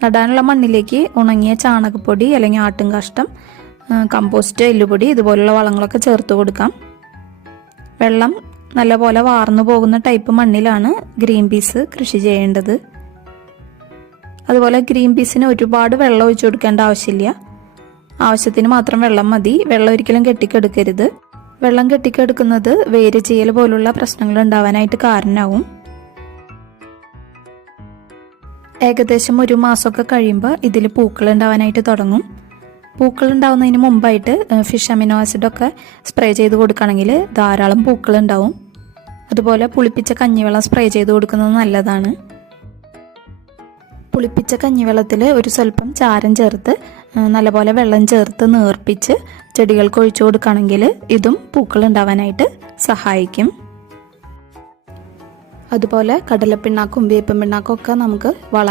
നടാനുള്ള മണ്ണിലേക്ക് ഉണങ്ങിയ ചാണകപ്പൊടി അല്ലെങ്കിൽ ആട്ടുംകാഷ്ടം, കമ്പോസ്റ്റ്, എല്ലുപൊടി ഇതുപോലുള്ള വളങ്ങളൊക്കെ ചേർത്ത് കൊടുക്കാം. വെള്ളം നല്ലപോലെ വാർന്നു പോകുന്ന ടൈപ്പ് മണ്ണിലാണ് ഗ്രീൻ പീസ് കൃഷി ചെയ്യേണ്ടത്. അതുപോലെ ഗ്രീൻ പീസിന് ഒരുപാട് വെള്ളം ഒഴിച്ചു കൊടുക്കേണ്ട ആവശ്യമില്ല. ആവശ്യത്തിന് മാത്രം വെള്ളം മതി. വെള്ളം ഒരിക്കലും കെട്ടിക്കെടുക്കരുത്. വെള്ളം കെട്ടിക്കെടുക്കുന്നത് വേര് ചെയ്യൽ പോലുള്ള പ്രശ്നങ്ങൾ ഉണ്ടാവാനായിട്ട് കാരണമാവും. ഏകദേശം 1 മാസമൊക്കെ കഴിയുമ്പോൾ ഇതിൽ പൂക്കൾ ഉണ്ടാവാനായിട്ട് തുടങ്ങും. പൂക്കൾ ഉണ്ടാവുന്നതിന് മുമ്പായിട്ട് ഫിഷ് അമിനോ ആസിഡൊക്കെ സ്പ്രേ ചെയ്ത് കൊടുക്കുകയാണെങ്കിൽ ധാരാളം പൂക്കൾ ഉണ്ടാവും. അതുപോലെ പുളിപ്പിച്ച കഞ്ഞിവെള്ളം സ്പ്രേ ചെയ്ത് കൊടുക്കുന്നത് നല്ലതാണ്. പുളിപ്പിച്ച കഞ്ഞിവെള്ളത്തിൽ ഒരു സ്വല്പം ചാരം ചേർത്ത് നല്ലപോലെ വെള്ളം ചേർത്ത് നേർപ്പിച്ച് ചെടികൾക്ക് ഒഴിച്ചു കൊടുക്കുകയാണെങ്കിൽ ഇതും പൂക്കൾ ഉണ്ടാവാനായിട്ട് സഹായിക്കും. അതുപോലെ കടലപ്പിണ്ണാക്കും വേപ്പൻ പിണ്ണാക്കും ഒക്കെ നമുക്ക് വള